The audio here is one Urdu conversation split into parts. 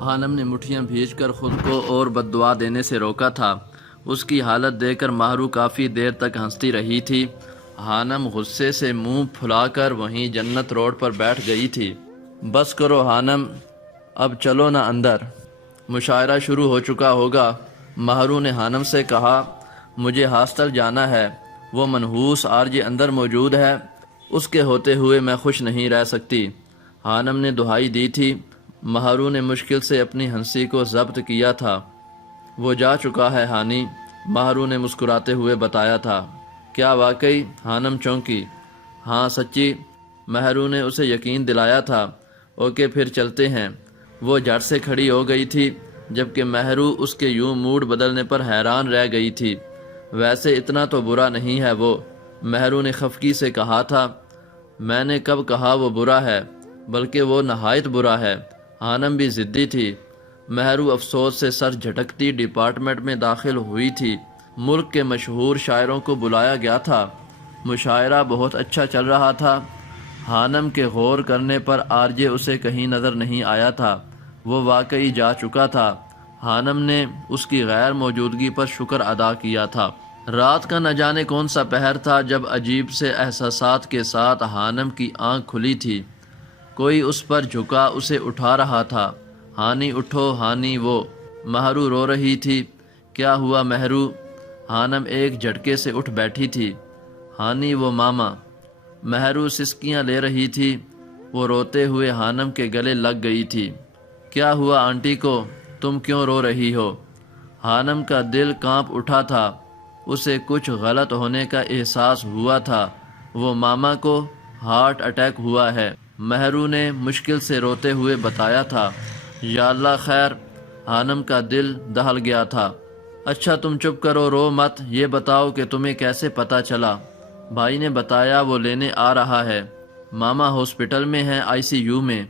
حانم نے مٹھیاں بھیج کر خود کو اور بد دعا دینے سے روکا تھا۔ اس کی حالت دیکھ کر ماہرو کافی دیر تک ہنستی رہی تھی۔ حانم غصے سے منہ پھلا کر وہیں جنت روڈ پر بیٹھ گئی تھی۔ بس کرو حانم، اب چلو نا اندر، مشاعرہ شروع ہو چکا ہوگا۔ ماہرو نے حانم سے کہا، مجھے ہاسٹل جانا ہے، وہ منحوس آرجے اندر موجود ہے، اس کے ہوتے ہوئے میں خوش نہیں رہ سکتی۔ حانم نے دہائی دی تھی۔ ماہرو نے مشکل سے اپنی ہنسی کو ضبط کیا تھا۔ وہ جا چکا ہے ہانی، ماہرو نے مسکراتے ہوئے بتایا تھا۔ کیا واقعی؟ حانم چونکی۔ ہاں سچی، ماہرو نے اسے یقین دلایا تھا۔ اوکے پھر چلتے ہیں۔ وہ جھٹ سے کھڑی ہو گئی تھی، جبکہ ماہرو اس کے یوں موڈ بدلنے پر حیران رہ گئی تھی۔ ویسے اتنا تو برا نہیں ہے وہ، ماہرو نے خفگی سے کہا تھا۔ میں نے کب کہا وہ برا ہے، بلکہ وہ نہایت برا ہے۔ حانم بھی ضدی تھی۔ ماہرو افسوس سے سر جھٹکتی ڈپارٹمنٹ میں داخل ہوئی تھی۔ ملک کے مشہور شاعروں کو بلایا گیا تھا۔ مشاعرہ بہت اچھا چل رہا تھا۔ حانم کے غور کرنے پر آرجے اسے کہیں نظر نہیں آیا تھا۔ وہ واقعی جا چکا تھا۔ حانم نے اس کی غیر موجودگی پر شکر ادا کیا تھا۔ رات کا نہ جانے کون سا پہر تھا جب عجیب سے احساسات کے ساتھ حانم کی آنکھ کھلی تھی۔ کوئی اس پر جھکا اسے اٹھا رہا تھا۔ ہانی اٹھو ہانی، وہ ماہرو رو رہی تھی۔ کیا ہوا ماہرو؟ حانم ایک جھٹکے سے اٹھ بیٹھی تھی۔ ہانی وہ ماما۔ ماہرو سسکیاں لے رہی تھی۔ وہ روتے ہوئے حانم کے گلے لگ گئی تھی۔ کیا ہوا آنٹی کو؟ تم کیوں رو رہی ہو؟ حانم کا دل کانپ اٹھا تھا۔ اسے کچھ غلط ہونے کا احساس ہوا تھا۔ وہ ماما کو ہارٹ اٹیک ہوا ہے، ماہرو نے مشکل سے روتے ہوئے بتایا تھا۔ یا اللہ خیر، حانم کا دل دہل گیا تھا۔ اچھا تم چپ کرو، رو مت، یہ بتاؤ کہ تمہیں کیسے پتہ چلا؟ بھائی نے بتایا، وہ لینے آ رہا ہے۔ ماما ہاسپٹل میں ہیں، آئی سی یو میں۔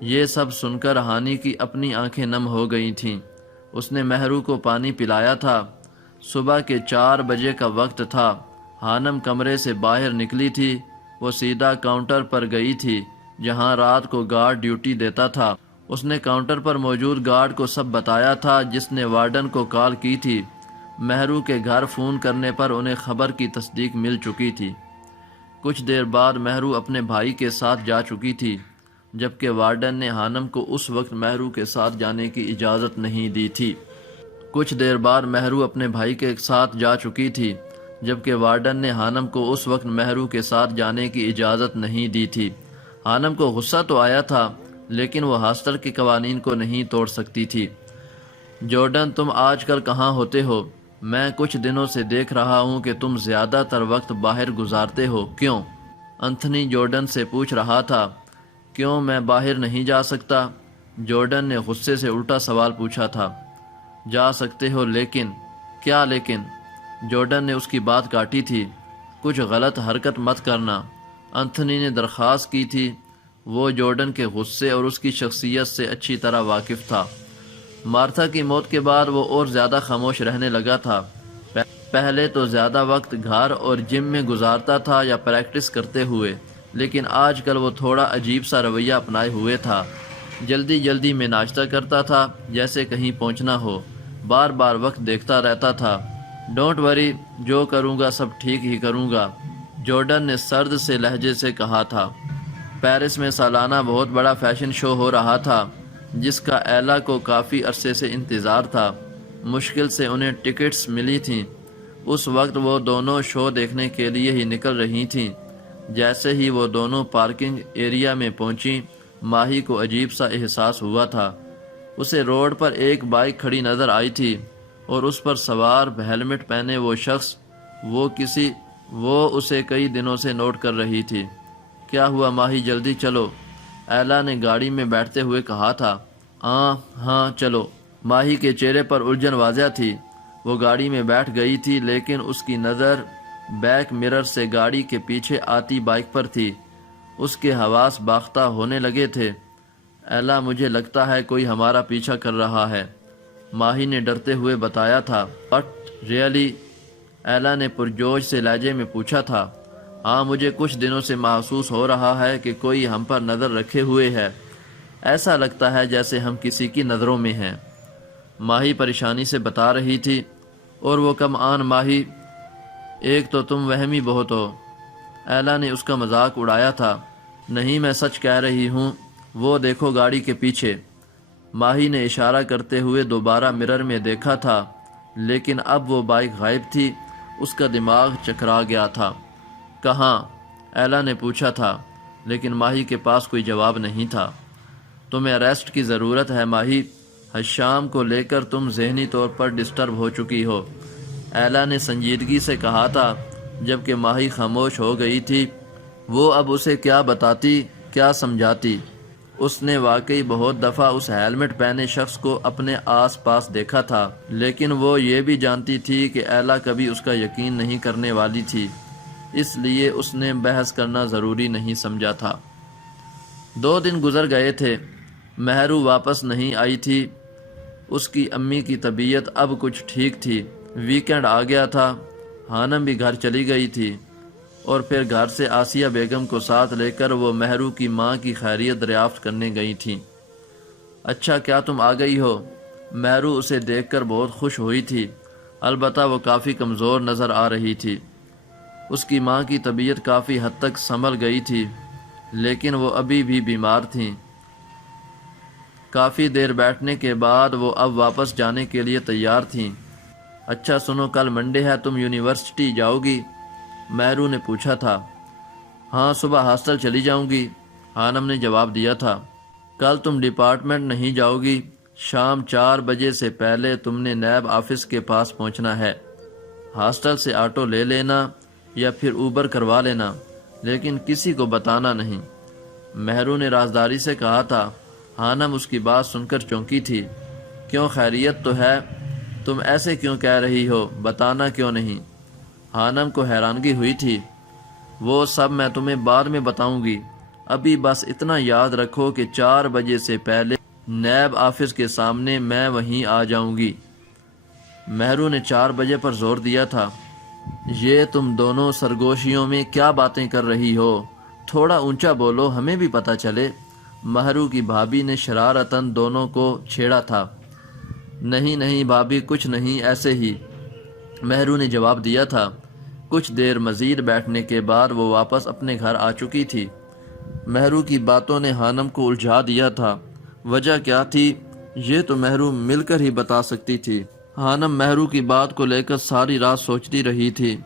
یہ سب سن کر ہانی کی اپنی آنکھیں نم ہو گئی تھیں۔ اس نے ماہرو کو پانی پلایا تھا۔ صبح کے 4 بجے کا وقت تھا۔ حانم کمرے سے باہر نکلی تھی۔ وہ سیدھا کاؤنٹر پر گئی تھی جہاں رات کو گارڈ ڈیوٹی دیتا تھا۔ اس نے کاؤنٹر پر موجود گارڈ کو سب بتایا تھا جس نے وارڈن کو کال کی تھی۔ ماہرو کے گھر فون کرنے پر انہیں خبر کی تصدیق مل چکی تھی۔ کچھ دیر بعد ماہرو اپنے بھائی کے ساتھ جا چکی تھی، جبکہ وارڈن نے حانم کو اس وقت ماہرو کے ساتھ جانے کی اجازت نہیں دی تھی۔ کچھ دیر بعد ماہرو اپنے بھائی کے ساتھ جا چکی تھی، جبکہ وارڈن نے حانم کو اس وقت ماہرو کے ساتھ جانے کی اجازت نہیں دی تھی۔ حانم کو غصہ تو آیا تھا، لیکن وہ ہاسٹل کے قوانین کو نہیں توڑ سکتی تھی۔ جارڈن، تم آج کل کہاں ہوتے ہو؟ میں کچھ دنوں سے دیکھ رہا ہوں کہ تم زیادہ تر وقت باہر گزارتے ہو، کیوں؟ انتھنی جارڈن سے پوچھ رہا تھا۔ کیوں میں باہر نہیں جا سکتا؟ جارڈن نے غصے سے الٹا سوال پوچھا تھا۔ جا سکتے ہو لیکن… کیا لیکن؟ جارڈن نے اس کی بات کاٹی تھی۔ کچھ غلط حرکت مت کرنا، انتھنی نے درخواست کی تھی۔ وہ جارڈن کے غصے اور اس کی شخصیت سے اچھی طرح واقف تھا۔ مارتھا کی موت کے بعد وہ اور زیادہ خاموش رہنے لگا تھا۔ پہلے تو زیادہ وقت گھر اور جم میں گزارتا تھا یا پریکٹس کرتے ہوئے، لیکن آج کل وہ تھوڑا عجیب سا رویہ اپنائے ہوئے تھا۔ جلدی جلدی میں ناشتہ کرتا تھا جیسے کہیں پہنچنا ہو، بار بار وقت دیکھتا رہتا تھا۔ ڈونٹ وری، جو کروں گا سب ٹھیک ہی کروں گا، جارڈن نے سرد سے لہجے سے کہا تھا۔ پیرس میں سالانہ بہت بڑا فیشن شو ہو رہا تھا جس کا ایلا کو کافی عرصے سے انتظار تھا۔ مشکل سے انہیں ٹکٹس ملی تھیں۔ اس وقت وہ دونوں شو دیکھنے کے لیے ہی نکل رہی تھیں۔ جیسے ہی وہ دونوں پارکنگ ایریا میں پہنچیں، ماہی کو عجیب سا احساس ہوا تھا۔ اسے روڈ پر ایک بائک کھڑی نظر آئی تھی اور اس پر سوار ہیلمٹ پہنے وہ شخص، وہ اسے کئی دنوں سے نوٹ کر رہی تھی۔ کیا ہوا ماہی، جلدی چلو، ایلا نے گاڑی میں بیٹھتے ہوئے کہا تھا۔ ہاں چلو۔ ماہی کے چہرے پر الجھن واضح تھی۔ وہ گاڑی میں بیٹھ گئی تھی، لیکن اس کی نظر بیک مرر سے گاڑی کے پیچھے آتی بائک پر تھی۔ اس کے حواس باختہ ہونے لگے تھے۔ ایلا، مجھے لگتا ہے کوئی ہمارا پیچھا کر رہا ہے، ماہی نے ڈرتے ہوئے بتایا تھا۔ But really? ایلا نے پرجوش سے لہجے میں پوچھا تھا۔ ہاں، مجھے کچھ دنوں سے محسوس ہو رہا ہے کہ کوئی ہم پر نظر رکھے ہوئے ہے۔ ایسا لگتا ہے جیسے ہم کسی کی نظروں میں ہیں۔ ماہی پریشانی سے بتا رہی تھی، اور وہ کم آن ماہی، ایک تو تم وہمی بہت ہو۔ ایلا نے اس کا مذاق اڑایا تھا۔ نہیں، میں سچ کہہ رہی ہوں، وہ دیکھو گاڑی کے پیچھے۔ ماہی نے اشارہ کرتے ہوئے دوبارہ مرر میں دیکھا تھا، لیکن اب وہ بائک غائب تھی۔ اس کا دماغ چکرا گیا تھا۔ کہاں؟ ایلا نے پوچھا تھا، لیکن ماہی کے پاس کوئی جواب نہیں تھا۔ تمہیں ریسٹ کی ضرورت ہے ماہی، حشام کو لے کر تم ذہنی طور پر ڈسٹرب ہو چکی ہو، ایلا نے سنجیدگی سے کہا تھا، جبکہ ماہی خاموش ہو گئی تھی۔ وہ اب اسے کیا بتاتی، کیا سمجھاتی؟ اس نے واقعی بہت دفعہ اس ہیلمٹ پہنے شخص کو اپنے آس پاس دیکھا تھا، لیکن وہ یہ بھی جانتی تھی کہ ایلا کبھی اس کا یقین نہیں کرنے والی تھی، اس لیے اس نے بحث کرنا ضروری نہیں سمجھا تھا۔ 2 دن گزر گئے تھے، مہرو واپس نہیں آئی تھی۔ اس کی امی کی طبیعت اب کچھ ٹھیک تھی۔ ویکینڈ آ گیا تھا، ہانم بھی گھر چلی گئی تھی، اور پھر گھر سے آسیہ بیگم کو ساتھ لے کر وہ مہرو کی ماں کی خیریت دریافت کرنے گئی تھیں۔ اچھا، کیا تم آ گئی ہو؟ مہرو اسے دیکھ کر بہت خوش ہوئی تھی، البتہ وہ کافی کمزور نظر آ رہی تھی۔ اس کی ماں کی طبیعت کافی حد تک سنبھل گئی تھی، لیکن وہ ابھی بھی بیمار تھیں۔ کافی دیر بیٹھنے کے بعد وہ اب واپس جانے کے لیے تیار تھیں۔ اچھا سنو، کل منڈے ہے، تم یونیورسٹی جاؤ گی؟ مہرو نے پوچھا تھا۔ ہاں، صبح ہاسٹل چلی جاؤں گی، ہانم نے جواب دیا تھا۔ کل تم ڈپارٹمنٹ نہیں جاؤ گی، شام 4 بجے سے پہلے تم نے نیب آفس کے پاس پہنچنا ہے۔ ہاسٹل سے آٹو لے لینا یا پھر اوبر کروا لینا، لیکن کسی کو بتانا نہیں، مہرو نے رازداری سے کہا تھا۔ ہانم اس کی بات سن کر چونکی تھی۔ کیوں، خیریت تو ہے؟ تم ایسے کیوں کہہ رہی ہو، بتانا کیوں نہیں؟ ہانم کو حیرانگی ہوئی تھی۔ وہ سب میں تمہیں بعد میں بتاؤں گی، ابھی بس اتنا یاد رکھو کہ 4 بجے سے پہلے نیب آفس کے سامنے میں وہیں آ جاؤں گی۔ مہرو نے 4 بجے پر زور دیا تھا۔ یہ تم دونوں سرگوشیوں میں کیا باتیں کر رہی ہو؟ تھوڑا اونچا بولو، ہمیں بھی پتہ چلے۔ مہرو کی بھابھی نے شرارتاً دونوں کو چھیڑا تھا۔ نہیں نہیں بھابھی، کچھ نہیں، ایسے ہی، مہرو نے جواب دیا تھا۔ کچھ دیر مزید بیٹھنے کے بعد وہ واپس اپنے گھر آ چکی تھی۔ مہرو کی باتوں نے ہانم کو الجھا دیا تھا۔ وجہ کیا تھی، یہ تو مہرو مل کر ہی بتا سکتی تھی۔ ہانم مہرو کی بات کو لے کر ساری رات سوچتی رہی تھی۔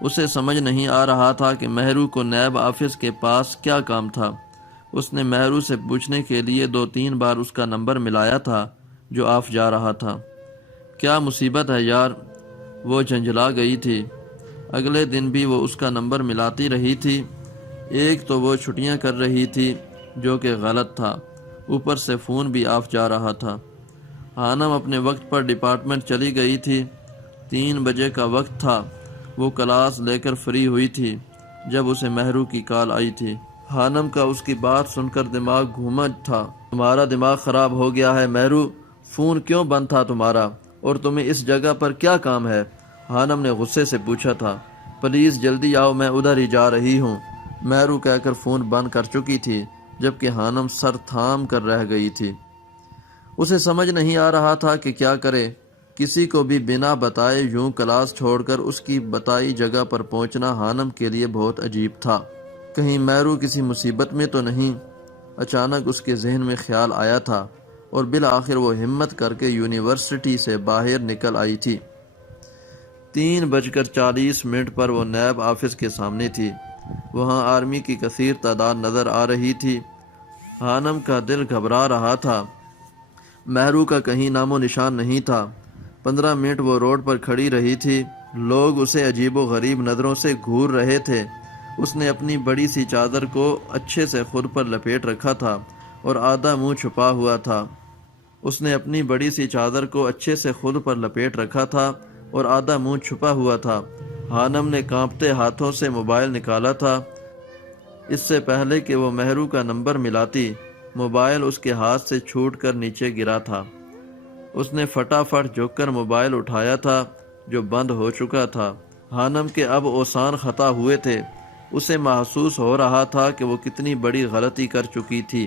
اسے سمجھ نہیں آ رہا تھا کہ مہرو کو نیب آفس کے پاس کیا کام تھا۔ اس نے مہرو سے پوچھنے کے لیے 2-3 بار اس کا نمبر ملایا تھا جو آف جا رہا تھا۔ کیا مصیبت ہے یار، وہ جھنجھلا گئی تھی۔ اگلے دن بھی وہ اس کا نمبر ملاتی رہی تھی۔ ایک تو وہ چھٹیاں کر رہی تھی، جو کہ غلط تھا، اوپر سے فون بھی آف جا رہا تھا۔ ہانم اپنے وقت پر ڈپارٹمنٹ چلی گئی تھی۔ 3 بجے کا وقت تھا۔ وہ کلاس لے کر فری ہوئی تھی جب اسے مہرو کی کال آئی تھی۔ ہانم کا اس کی بات سن کر دماغ گھوما تھا۔ تمہارا دماغ خراب ہو گیا ہے مہرو، فون کیوں بند تھا تمہارا، اور تمہیں اس جگہ پر کیا کام ہے؟ ہانم نے غصے سے پوچھا تھا۔ پلیز جلدی آؤ، میں ادھر ہی جا رہی ہوں، مہرو کہہ کر فون بند کر چکی تھی، جبکہ ہانم سر تھام کر رہ گئی تھی۔ اسے سمجھ نہیں آ رہا تھا کہ کیا کرے۔ کسی کو بھی بنا بتائے یوں کلاس چھوڑ کر اس کی بتائی جگہ پر پہنچنا ہانم کے لیے بہت عجیب تھا۔ کہیں مہرو کسی مصیبت میں تو نہیں؟ اچانک اس کے ذہن میں خیال آیا تھا، اور بالآخر وہ ہمت کر کے یونیورسٹی سے باہر نکل آئی تھی۔ 3:40 پر وہ نیب آفس کے سامنے تھی۔ وہاں آرمی کی کثیر تعداد نظر آ رہی تھی۔ ہانم کا دل گھبرا رہا تھا۔ مہرو کا کہیں نام و نشان نہیں تھا۔ 15 منٹ وہ روڈ پر کھڑی رہی تھی۔ لوگ اسے عجیب و غریب نظروں سے گھور رہے تھے۔ اس نے اپنی بڑی سی چادر کو اچھے سے خود پر لپیٹ رکھا تھا اور آدھا منہ چھپا ہوا تھا۔ ہانم نے کانپتے ہاتھوں سے موبائل نکالا تھا۔ اس سے پہلے کہ وہ مہرو کا نمبر ملاتی، موبائل اس کے ہاتھ سے چھوٹ کر نیچے گرا تھا۔ اس نے فٹافٹ جھک کر موبائل اٹھایا تھا جو بند ہو چکا تھا۔ ہانم کے اب اوسان خطا ہوئے تھے۔ اسے محسوس ہو رہا تھا کہ وہ کتنی بڑی غلطی کر چکی تھی۔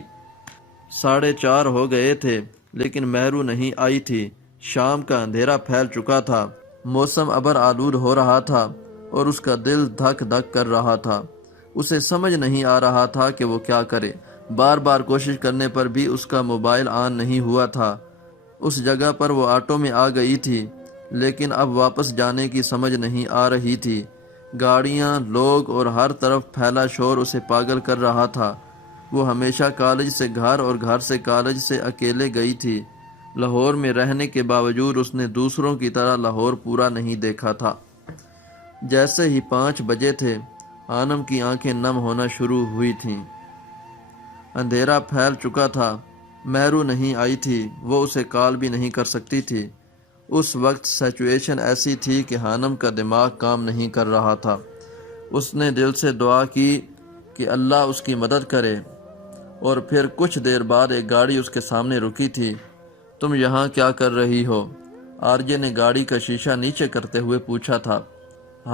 4:30 ہو گئے تھے لیکن مہرو نہیں آئی تھی۔ شام کا اندھیرا پھیل چکا تھا، موسم ابر آلود ہو رہا تھا اور اس کا دل دھک دھک کر رہا تھا۔ اسے سمجھ نہیں آ رہا تھا کہ وہ کیا کرے۔ بار بار کوشش کرنے پر بھی اس کا موبائل آن نہیں ہوا تھا۔ اس جگہ پر وہ آٹو میں آ گئی تھی لیکن اب واپس جانے کی سمجھ نہیں آ رہی تھی۔ گاڑیاں، لوگ اور ہر طرف پھیلا شور اسے پاگل کر رہا تھا۔ وہ ہمیشہ کالج سے گھر اور گھر سے کالج سے اکیلے گئی تھی۔ لاہور میں رہنے کے باوجود اس نے دوسروں کی طرح لاہور پورا نہیں دیکھا تھا۔ جیسے ہی 5 بجے تھے، آنم کی آنکھیں نم ہونا شروع ہوئی تھیں۔ اندھیرا پھیل چکا تھا، مہرو نہیں آئی تھی، وہ اسے کال بھی نہیں کر سکتی تھی۔ اس وقت سچویشن ایسی تھی کہ آنم کا دماغ کام نہیں کر رہا تھا۔ اس نے دل سے دعا کی کہ اللہ اس کی مدد کرے، اور پھر کچھ دیر بعد ایک گاڑی اس کے سامنے رکی تھی۔ تم یہاں کیا کر رہی ہو؟ آرجے نے گاڑی کا شیشہ نیچے کرتے ہوئے پوچھا تھا۔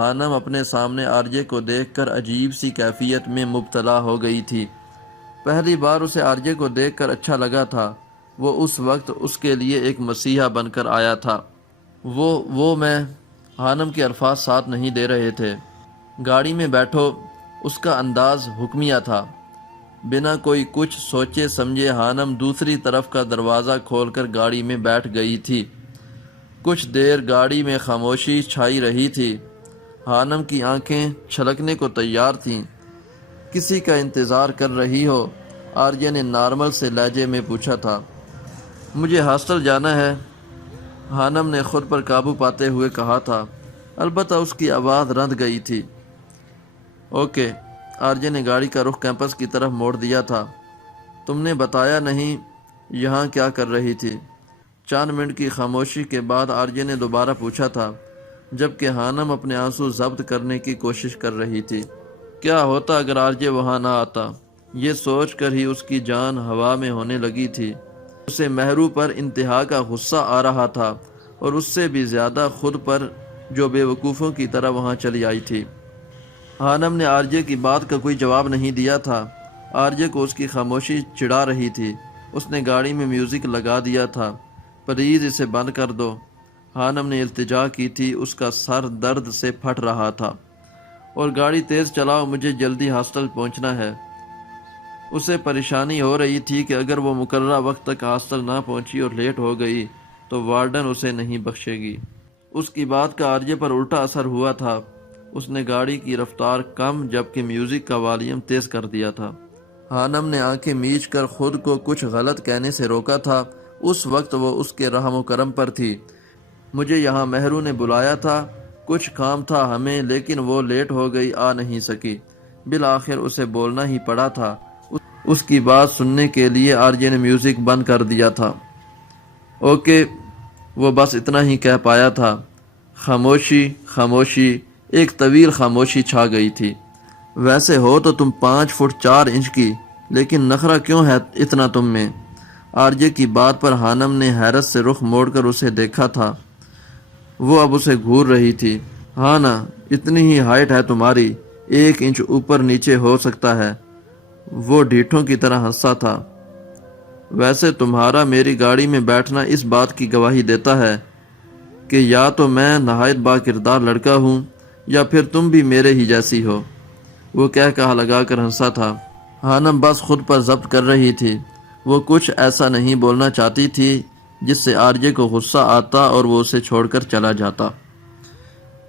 آنم اپنے سامنے آرجے کو دیکھ کر عجیب سی کیفیت میں مبتلا ہو گئی تھی۔ پہلی بار اسے آرجے کو دیکھ کر اچھا لگا تھا۔ وہ اس وقت اس کے لیے ایک مسیحا بن کر آیا تھا۔ وہ میں آنم کے الفاظ ساتھ نہیں دے رہے تھے۔ گاڑی میں بیٹھو، اس کا انداز حکمیہ تھا۔ بنا کوئی کچھ سوچے سمجھے آنم دوسری طرف کا دروازہ کھول کر گاڑی میں بیٹھ گئی تھی۔ کچھ دیر گاڑی میں خاموشی چھائی رہی تھی۔ آنم کی آنکھیں چھلکنے کو تیار تھیں۔ کسی کا انتظار کر رہی ہو؟ آرجے نے نارمل سے لہجے میں پوچھا تھا۔ مجھے ہاسٹل جانا ہے، آنم نے خود پر قابو پاتے ہوئے کہا تھا۔ البتہ اس کی آواز رند گئی تھی۔ اوکے، آرجے نے گاڑی کا رخ کیمپس کی طرف موڑ دیا تھا۔ تم نے بتایا نہیں یہاں کیا کر رہی تھی؟ چند منٹ کی خاموشی کے بعد آرجے نے دوبارہ پوچھا تھا، جبکہ آنم اپنے آنسو ضبط کرنے کی کوشش کر رہی تھی۔ کیا ہوتا اگر آرجے وہاں نہ آتا؟ یہ سوچ کر ہی اس کی جان ہوا میں ہونے لگی تھی۔ اسے مہرو پر انتہا کا غصہ آ رہا تھا، اور اس سے بھی زیادہ خود پر، جو بے وقوفوں کی طرح وہاں چلی آئی تھی۔ آنم نے آرجے کی بات کا کوئی جواب نہیں دیا تھا۔ آرجے کو اس کی خاموشی چڑھا رہی تھی۔ اس نے گاڑی میں میوزک لگا دیا تھا۔ پلیز اسے بند کر دو، آنم نے التجا کی تھی۔ اس کا سر درد سے پھٹ رہا تھا۔ اور گاڑی تیز چلاؤ، مجھے جلدی ہاسٹل پہنچنا ہے۔ اسے پریشانی ہو رہی تھی کہ اگر وہ مقررہ وقت تک ہاسٹل نہ پہنچی اور لیٹ ہو گئی تو وارڈن اسے نہیں بخشے گی۔ اس کی بات کا آرجے پر الٹا اثر ہوا تھا۔ اس نے گاڑی کی رفتار کم جبکہ میوزک کا والیوم تیز کر دیا تھا۔ آنم نے آنکھیں میچ کر خود کو کچھ غلط کہنے سے روکا تھا۔ اس وقت وہ اس کے رحم و کرم پر تھی۔ مجھے یہاں مہرو نے بلایا تھا، کچھ کام تھا ہمیں، لیکن وہ لیٹ ہو گئی، آ نہیں سکی۔ بالآخر اسے بولنا ہی پڑا تھا۔ اس کی بات سننے کے لیے آرجے نے میوزک بند کر دیا تھا۔ اوکے، وہ بس اتنا ہی کہہ پایا تھا۔ خاموشی، خاموشی، ایک طویل خاموشی چھا گئی تھی۔ ویسے ہو تو تم 5 فٹ 4 انچ کی، لیکن نخرہ کیوں ہے اتنا تم میں؟ آرجے کی بات پر آنم نے حیرت سے رخ موڑ کر اسے دیکھا تھا۔ وہ اب اسے گھور رہی تھی۔ ہاں نا، اتنی ہی ہائٹ ہے تمہاری، 1 انچ اوپر نیچے ہو سکتا ہے۔ وہ ڈھیٹھوں کی طرح ہنسا تھا۔ ویسے تمہارا میری گاڑی میں بیٹھنا اس بات کی گواہی دیتا ہے کہ یا تو میں نہایت با کردار لڑکا ہوں یا پھر تم بھی میرے ہی جیسی ہو۔ وہ کہا لگا کر ہنسا تھا۔ آنم بس خود پر ضبط کر رہی تھی۔ وہ کچھ ایسا نہیں بولنا چاہتی تھی جس سے آرجے کو غصہ آتا اور وہ اسے چھوڑ کر چلا جاتا۔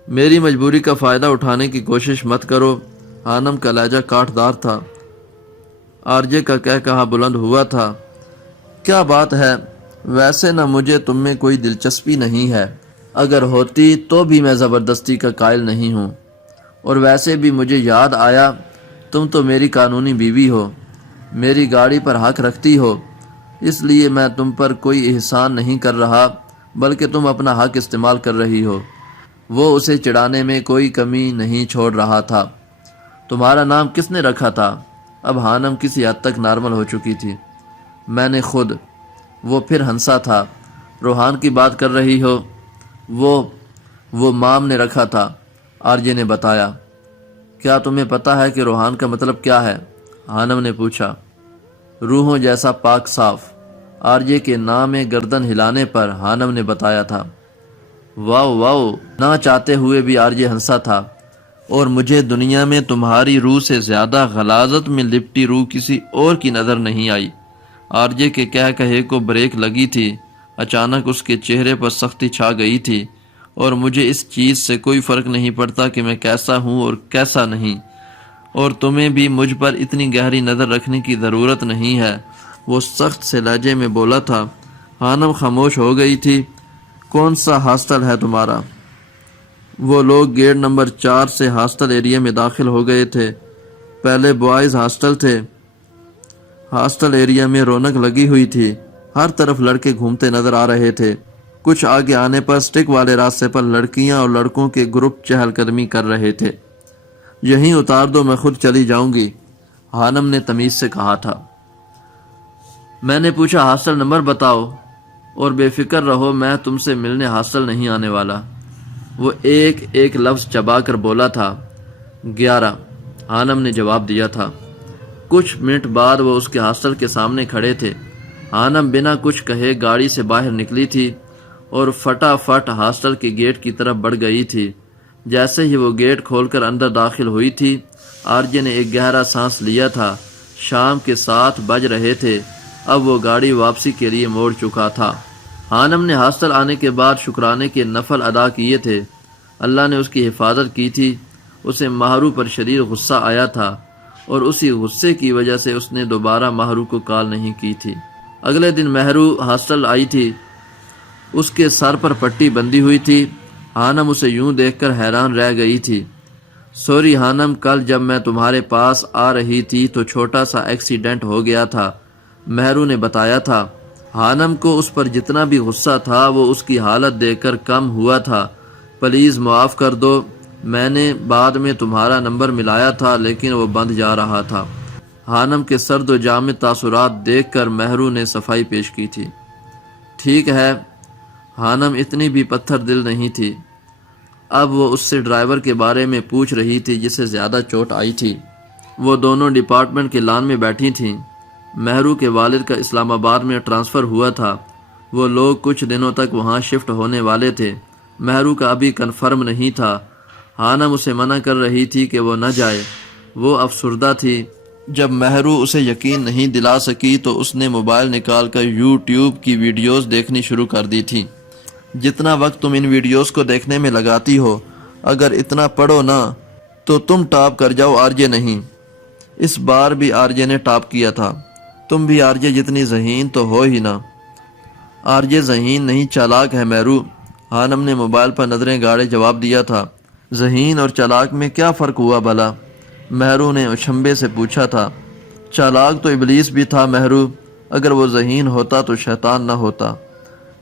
میری مجبوری کا فائدہ اٹھانے کی کوشش مت کرو۔ آنم کا لہجہ کاٹدار تھا۔ آرجے کا کہا بلند ہوا تھا۔ کیا بات ہے؟ ویسے نہ مجھے تم میں کوئی دلچسپی نہیں ہے، اگر ہوتی تو بھی میں زبردستی کا قائل نہیں ہوں، اور ویسے بھی مجھے یاد آیا تم تو میری قانونی بیوی ہو، میری گاڑی پر حق رکھتی ہو، اس لیے میں تم پر کوئی احسان نہیں کر رہا بلکہ تم اپنا حق استعمال کر رہی ہو۔ وہ اسے چڑھانے میں کوئی کمی نہیں چھوڑ رہا تھا۔ تمہارا نام کس نے رکھا تھا؟ اب آنم کسی حد تک نارمل ہو چکی تھی۔ میں نے خود۔ وہ پھر ہنسا تھا۔ روحان کی بات کر رہی ہو؟ وہ مام نے رکھا تھا، آرجے نے بتایا۔ کیا تمہیں پتا ہے کہ روحان کا مطلب کیا ہے؟ آنم نے پوچھا۔ روحوں جیسا پاک صاف۔ آرجے کے نام گردن ہلانے پر ہانم نے بتایا تھا۔ واو واو، نہ چاہتے ہوئے بھی آرجے ہنسا تھا، اور مجھے دنیا میں تمہاری روح سے زیادہ غلاظت میں لپٹی روح کسی اور کی نظر نہیں آئی۔ آرجے کے کہے کو بریک لگی تھی۔ اچانک اس کے چہرے پر سختی چھا گئی تھی، اور مجھے اس چیز سے کوئی فرق نہیں پڑتا کہ میں کیسا ہوں اور کیسا نہیں، اور تمہیں بھی مجھ پر اتنی گہری نظر رکھنے کی ضرورت نہیں ہے، وہ سخت سے لہجے میں بولا تھا۔ ہانم خاموش ہو گئی تھی۔ کون سا ہاسٹل ہے تمہارا؟ وہ لوگ گیٹ نمبر 4 سے ہاسٹل ایریا میں داخل ہو گئے تھے۔ پہلے بوائز ہاسٹل تھے۔ ہاسٹل ایریا میں رونق لگی ہوئی تھی، ہر طرف لڑکے گھومتے نظر آ رہے تھے۔ کچھ آگے آنے پر سٹک والے راستے پر لڑکیاں اور لڑکوں کے گروپ چہل قدمی کر رہے تھے۔ یہیں اتار دو، میں خود چلی جاؤں گی، ہانم نے تمیز سے کہا تھا۔ میں نے پوچھا ہاسٹل نمبر بتاؤ، اور بے فکر رہو، میں تم سے ملنے ہاسٹل نہیں آنے والا۔ وہ ایک ایک لفظ چبا کر بولا تھا۔ 11، ہانم نے جواب دیا تھا۔ کچھ منٹ بعد وہ اس کے ہاسٹل کے سامنے کھڑے تھے۔ ہانم بنا کچھ کہے گاڑی سے باہر نکلی تھی اور فٹافٹ ہاسٹل کے گیٹ کی طرف بڑھ گئی تھی۔ جیسے ہی وہ گیٹ کھول کر اندر داخل ہوئی تھی، آرجے نے ایک گہرا سانس لیا تھا۔ شام کے 7 بج رہے تھے۔ اب وہ گاڑی واپسی کے لیے موڑ چکا تھا۔ ہانم نے ہاسٹل آنے کے بعد شکرانے کے نفل ادا کیے تھے۔ اللہ نے اس کی حفاظت کی تھی۔ اسے مہرو پر شدید غصہ آیا تھا، اور اسی غصے کی وجہ سے اس نے دوبارہ مہرو کو کال نہیں کی تھی۔ اگلے دن مہرو ہاسٹل آئی تھی۔ اس کے سر پر پٹی بندھی ہوئی تھی۔ ہانم اسے یوں دیکھ کر حیران رہ گئی تھی۔ سوری ہانم، کل جب میں تمہارے پاس آ رہی تھی تو چھوٹا سا ایکسیڈنٹ ہو گیا تھا، مہرو نے بتایا تھا۔ ہانم کو اس پر جتنا بھی غصہ تھا وہ اس کی حالت دیکھ کر کم ہوا تھا۔ پلیز معاف کر دو، میں نے بعد میں تمہارا نمبر ملایا تھا لیکن وہ بند جا رہا تھا۔ ہانم کے سرد و جامد تاثرات دیکھ کر مہرو نے صفائی پیش کی تھی۔ ٹھیک ہے، ہانم اتنی بھی پتھر دل نہیں تھی۔ اب وہ اس سے ڈرائیور کے بارے میں پوچھ رہی تھی جسے زیادہ چوٹ آئی تھی۔ وہ دونوں ڈپارٹمنٹ کے لان میں بیٹھی تھیں۔ مہرو کے والد کا اسلام آباد میں ٹرانسفر ہوا تھا۔ وہ لوگ کچھ دنوں تک وہاں شفٹ ہونے والے تھے۔ مہرو کا ابھی کنفرم نہیں تھا۔ ہانم اسے منع کر رہی تھی کہ وہ نہ جائے۔ وہ افسردہ تھی۔ جب مہرو اسے یقین نہیں دلا سکی تو اس نے موبائل نکال کر یوٹیوب کی ویڈیوز دیکھنی شروع کر دی تھی۔ جتنا وقت تم ان ویڈیوز کو دیکھنے میں لگاتی ہو، اگر اتنا پڑھو نا تو تم ٹاپ کر جاؤ، آرجے نہیں۔ اس بار بھی آرجے نے ٹاپ کیا تھا۔ تم بھی آرجے جتنی ذہین تو ہو ہی نا۔ آرجے ذہین نہیں، چالاک ہے مہرو، ہانم نے موبائل پر نظریں گاڑے جواب دیا تھا۔ ذہین اور چالاک میں کیا فرق ہوا بھلا؟ مہرو نے اچھمبے سے پوچھا تھا۔ چالاک تو ابلیس بھی تھا مہرو، اگر وہ ذہین ہوتا تو شیطان نہ ہوتا۔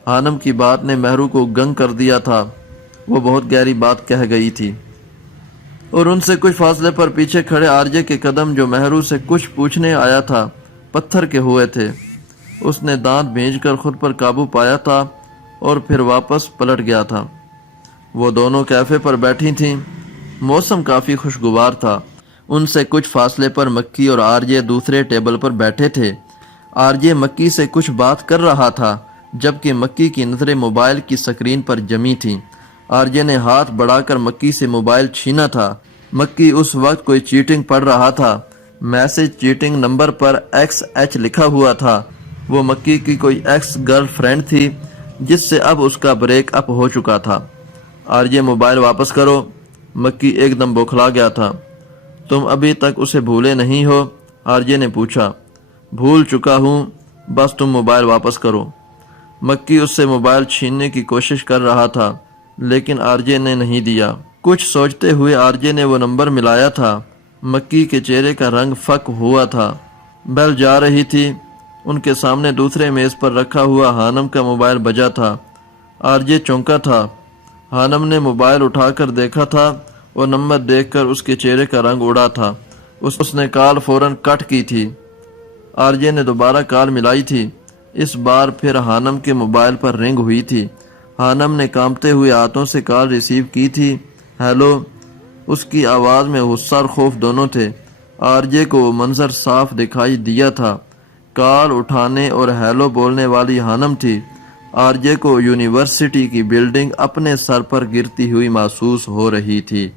ہانم کی بات نے مہرو کو گنگ کر دیا تھا۔ وہ بہت گہری بات کہہ گئی تھی، اور ان سے کچھ فاصلے پر پیچھے کھڑے آرجے کے قدم جو مہرو سے کچھ پوچھنے آیا تھا پتھر کے ہوئے تھے۔ اس نے دانت بھینج کر خود پر قابو پایا تھا اور پھر واپس پلٹ گیا تھا۔ وہ دونوں کیفے پر بیٹھی تھیں۔ موسم کافی خوشگوار تھا۔ ان سے کچھ فاصلے پر مکی اور آرجے دوسرے ٹیبل پر بیٹھے تھے۔ آرجے مکی سے کچھ بات کر رہا تھا جبکہ مکی کی نظریں موبائل کی سکرین پر جمی تھیں۔ آرجے نے ہاتھ بڑھا کر مکی سے موبائل چھینا تھا۔ مکی اس وقت کوئی چیٹنگ پڑھ رہا تھا۔ میسج چیٹنگ نمبر پر XH لکھا ہوا تھا۔ وہ مکی کی کوئی ایکس گرل فرینڈ تھی جس سے اب اس کا بریک اپ ہو چکا تھا۔ آرجے موبائل واپس کرو، مکی ایک دم بوکھلا گیا تھا۔ تم ابھی تک اسے بھولے نہیں ہو؟ آرجے نے پوچھا۔ بھول چکا ہوں، بس تم موبائل واپس کرو۔ مکی اس سے موبائل چھیننے کی کوشش کر رہا تھا لیکن آرجے نے نہیں دیا۔ کچھ سوچتے ہوئے آرجے نے وہ نمبر ملایا تھا۔ مکی کے چہرے کا رنگ فک ہوا تھا۔ بیل جا رہی تھی۔ ان کے سامنے دوسرے میز پر رکھا ہوا ہانم کا موبائل بجا تھا۔ آرجے چونکا تھا۔ ہانم نے موبائل اٹھا کر دیکھا تھا اور نمبر دیکھ کر اس کے چہرے کا رنگ اڑا تھا۔ اس نے کال فوراً کٹ کی تھی۔ آرجے نے دوبارہ کال ملائی تھی۔ اس بار پھر ہانم کے موبائل پر رنگ ہوئی تھی۔ ہانم نے کانپتے ہوئے ہاتھوں سے کال ریسیو کی تھی۔ ہیلو، اس کی آواز میں غصہ اور خوف دونوں تھے۔ آرجے کو وہ منظر صاف دکھائی دیا تھا کال اٹھانے اور ہیلو بولنے والی ہانم تھی۔ آر جے کو یونیورسٹی کی بلڈنگ اپنے سر پر گرتی ہوئی محسوس ہو رہی تھی۔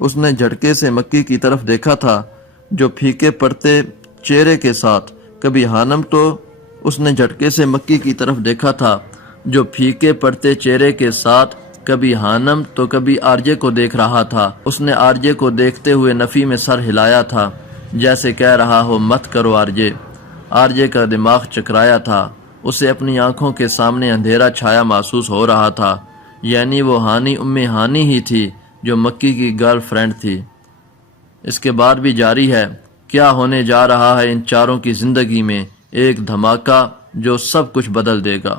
اس نے جھٹکے سے مکی کی طرف دیکھا تھا جو پھیکے پڑتے چہرے کے ساتھ کبھی ہانم تو اس نے جھٹکے سے مکی کی طرف دیکھا تھا جو پھیکے پڑتے چہرے کے ساتھ کبھی ہانم تو کبھی آر جے کو دیکھ رہا تھا۔ اس نے آر جے کو دیکھتے ہوئے نفی میں سر ہلایا تھا جیسے کہہ رہا ہو مت کرو آر جے۔ آر جے کا دماغ چکرایا تھا۔ اسے اپنی آنکھوں کے سامنے اندھیرا چھایا محسوس ہو رہا تھا، یعنی وہ ہانی ہانی ہی تھی جو مکی کی گرل فرینڈ تھی۔ اس کے بعد بھی جاری ہے، کیا ہونے جا رہا ہے ان چاروں کی زندگی میں، ایک دھماکہ جو سب کچھ بدل دے گا۔